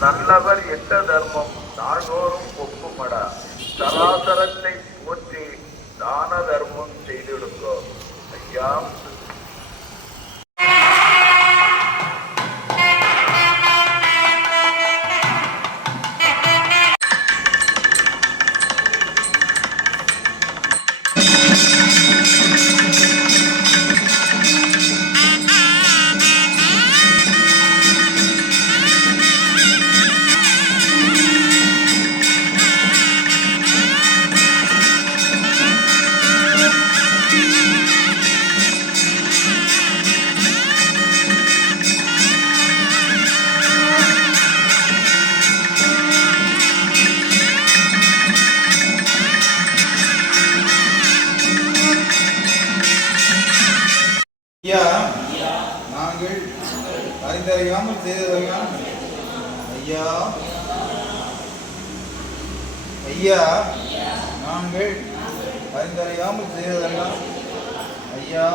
நல்லவர் எட்ட தர்மம் நாள்தோறும் ஒப்புமடா. சராசரத்தை போற்றி தான தர்மம் செய்திடுங்கோ. ஐயா ஐயா, நாங்கள் அறிந்தறியாமல் செய்ததெல்லாம் ஐயா ஐயா நாங்கள் அறிந்தறியாமல் செய்ததெல்லாம் ஐயா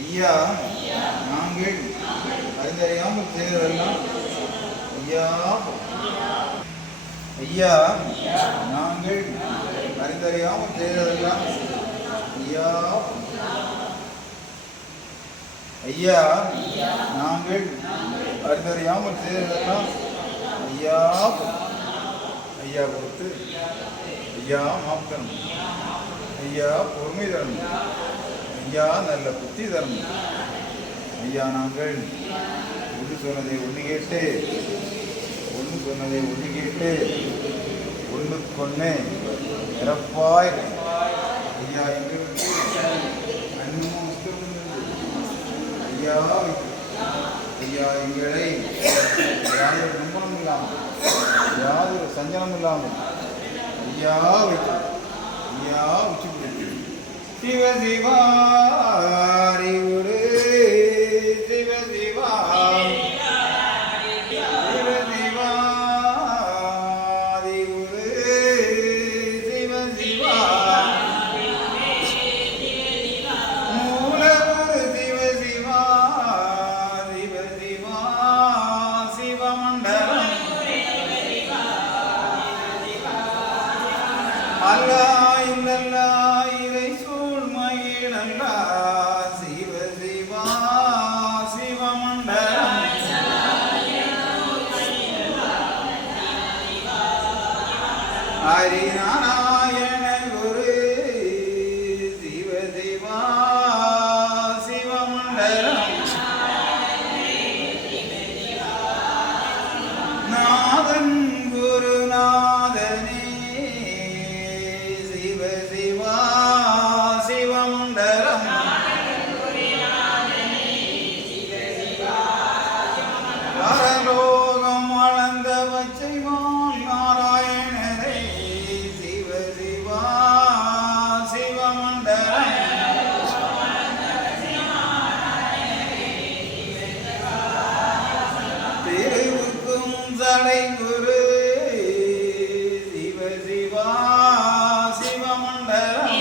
ஐயா நாங்கள் அறிந்தறியாமல் செய்ததெல்லாம் ஐயா ஐயா நாங்கள் அறிந்தறியாமல் செய்ததெல்லாம் ஐயா ஐயா நாங்கள் அறிந்தறியாமல் செய்ததெல்லாம் ஐயா ஐயா கொடுத்து ஐயா மாப் தரணும், ஐயா பொறுமை தரணும், ஐயா நல்ல புத்தி தரணும். ஐயா நாங்கள் ஒன்று சொன்னதை ஒன்று கேட்டு ஒன்றுக்கொன்று நிரப்பாய் ஐயா எங்களுக்கு அன்னமும் ஐயா ஐயா எங்களை யாதொரு நம்பனம் இல்லாமல் யாதொரு சஞ்சலம் இல்லாமல் ஐயா வைத்து ஐயா உச்சி பிடித்து சிவ சிவாரி ஒரு சிவ சிவா அல்லா இல்லல்லா இறை சூழ்மையில் அல்லா சிவ சிவா சிவமண்டலம் ஹரிநாராயண குரு சிவ சிவா சிவமண்டலம் நாதன் குருநாதனே பரலோகம் வளர்ந்த வச்சைமான் நாராயணரை சிவ சிவா சிவமண்டலம் திருவுக்கும் சடை குரு சிவ சிவா சிவமண்டலம்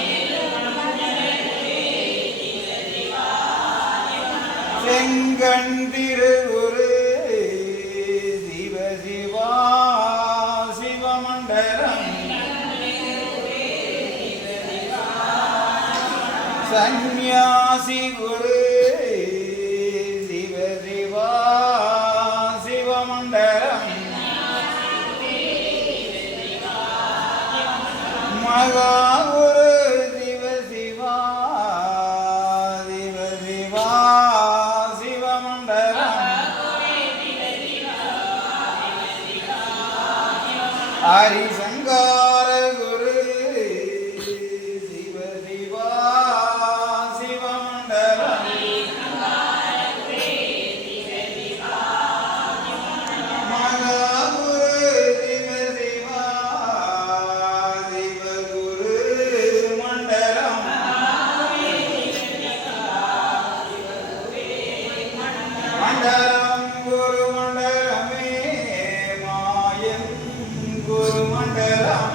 செங்கண் திருகுரு சிவ சிவா சிவமண்டலம் சந்நியாசி குரு சிவ சிவா சிவமண்டலம் மகா குரு சிவ சிவா சிவ சிவா ஹரிசங்கார குரு சிவ சிவா சிவமண்டலம் மகா குரு சிவ சிவா சிவகுரு மண்டலம் மண்டலம் குரு மண்டலமே மாயன் குரு மண்டலம்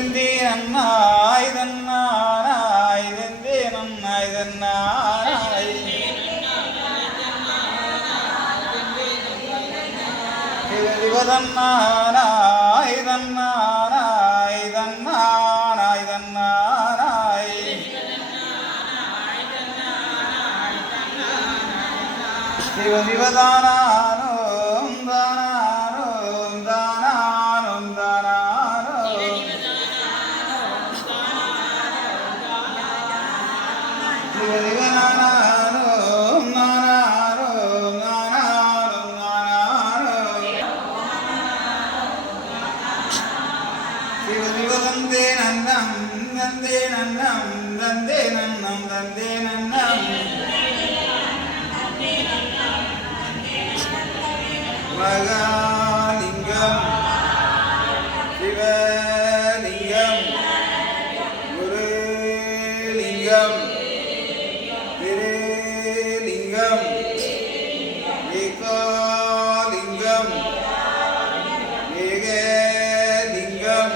தந்தி நன்னாய் தன்னானாய் தந்தி நன்னாய் தன்னானாய் தன்னானாய் தன்னானாய் தன்னானாய் தன்னானாய் சிவதானானோம் தானானோம் தானானோம் தானானோம் சிவதானானோம் நானானோம் நானானோம் நானானோம் சிவதந்தே நன்னம் தந்தே நன்னம் தந்தே நன்னம் தந்தே நன்னம் மகாலிங்கம் சிவலிங்கம் குருலிங்கம் திருலிங்கம் ஏகாலிங்கம் ஏகலிங்கம்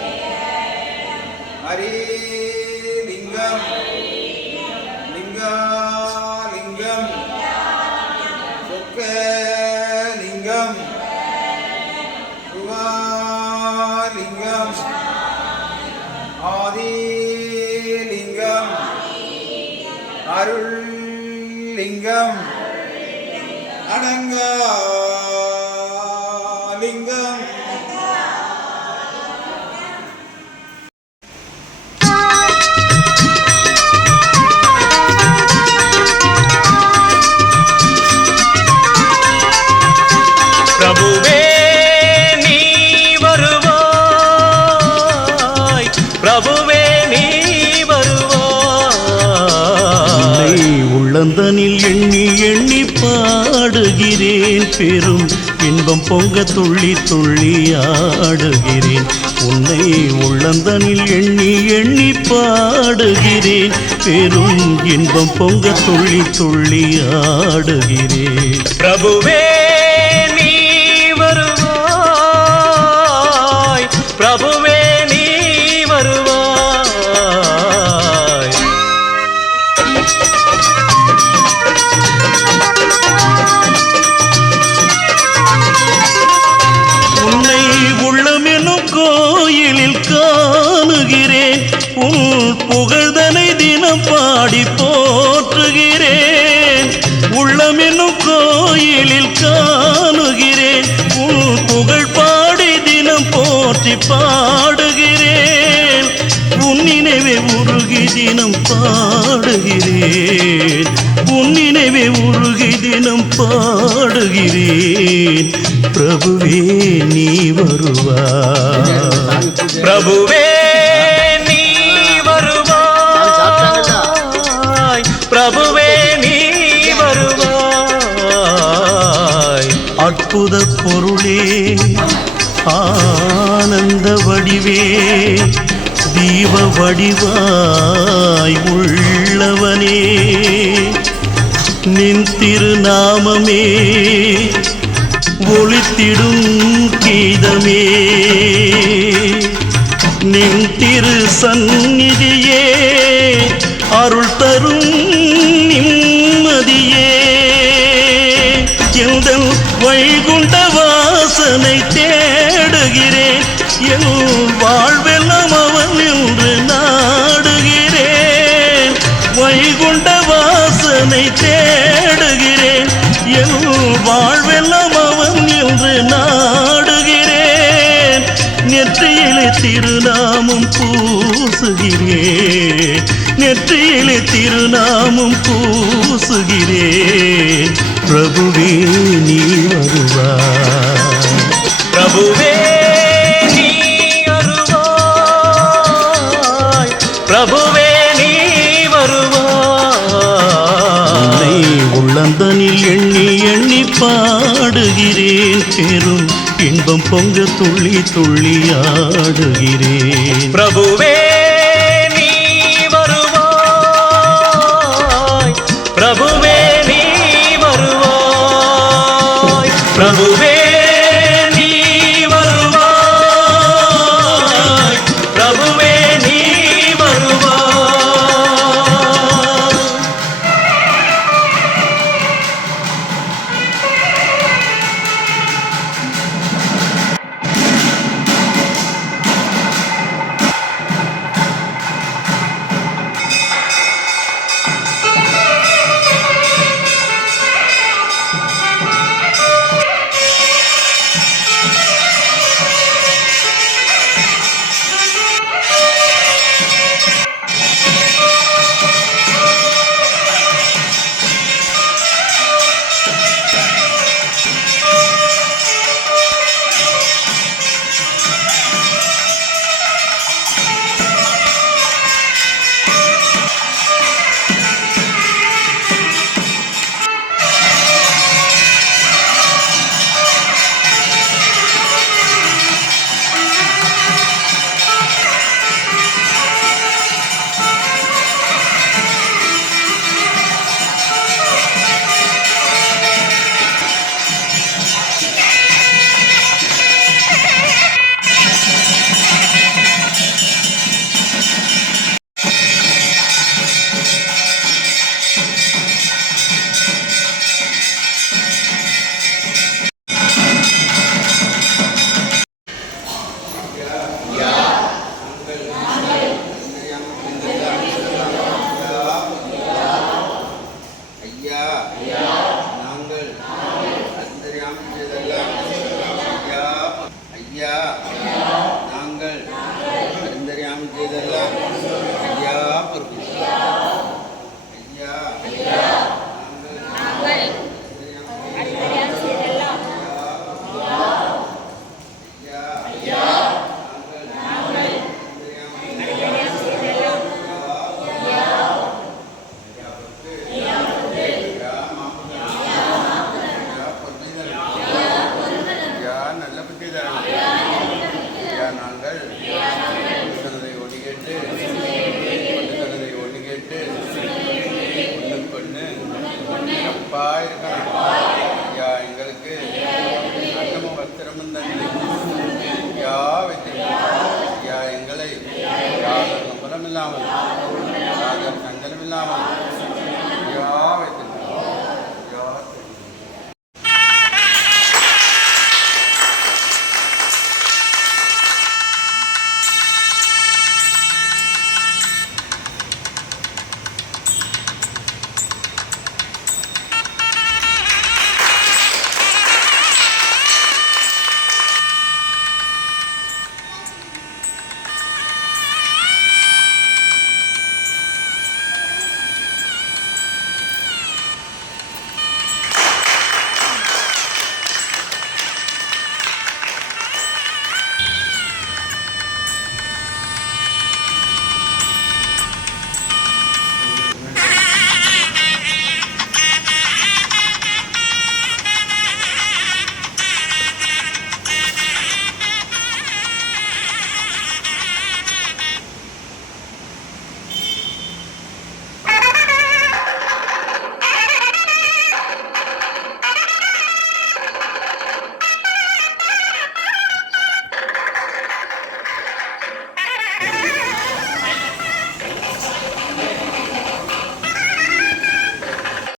ஹரிலிங்கம் லிங்காலிங்கம் சொக்கலிங்கம் சிவாலிங்கம் ஆதிலிங்கம் அருள்லிங்கம் அடங்காலிங்கம் பிரபுவே நீ வருவாய், பிரபுவே நீ வருவாய். உள்ளந்தனில் எண்ணி எண்ணி பாடுகிறேன், பெரும் இன்பம் பொங்க துள்ளி துள்ளி ஆடுகிறேன். உன்னை உள்ளந்தனில் எண்ணி எண்ணி பாடுகிறேன், பெரும் இன்பம் பொங்க துள்ளி துள்ளி ஆடுகிறேன். பிரபுவே நீ வருவாய், பிரபுவே நீ வருவாய். உன்னை உள்ளமெனும் கோயிலில் காணுகிறேன், உன் புகழ்தனை தினம் பாடி போற்றுகிறேன். உள்ளமெனும் கோயிலில் காணுகிறேன், உன் புகழ் பாடி தினம் போற்றி பாடுகிறேன். உன் நினைவே உருகி தினம் பாடுகிறேன், உன் நினைவே உருகி தினம் பாடுகிறேன். பிரபுவே நீ வருவாய், பிரபுவே நீ வருவாய், பிரபுவே நீ வருவாய். அற்புத பொருளே ஆனந்த வடிவே, தீப வடிவாய் உள்ளவனே, நின் திருநாமமே ஒளித்திடும் கீதமே. நின் திரு சந்நிதியே அருள் தரும் நிம்மதியே. எந்தன் வைகுண்ட வாசனை தேடுகிறேன், என் வாழ்வெல்லாம் அவன் என்று நாடுகிறேன். வைகுண்ட வாசனை தேடுகிறேன், என் வாழ்வெல்லாம் அவன் என்று நாடுகிறேன். நெற்றியிலே திருநாமம் பூசுகிறேன், நெற்றியிலே திருநாமம் பூசுகிறேன். பிரபுவே நீ வருவாய், பிரபுவே நீ வருவாய், பிரபுவே நீ வருவாய். உள்ளந்தனில் எண்ணி எண்ணி பாடுகிறேன், பெரும் இன்பம் பொங்க துள்ளி துள்ளி ஆடுகிறேன். பிரபுவே நீ வருவாய், பிரபுவே நீ வருவாய். பிரபுவே நீ வருவாய், பிரபுவே சஞ்சலமில்லாமல்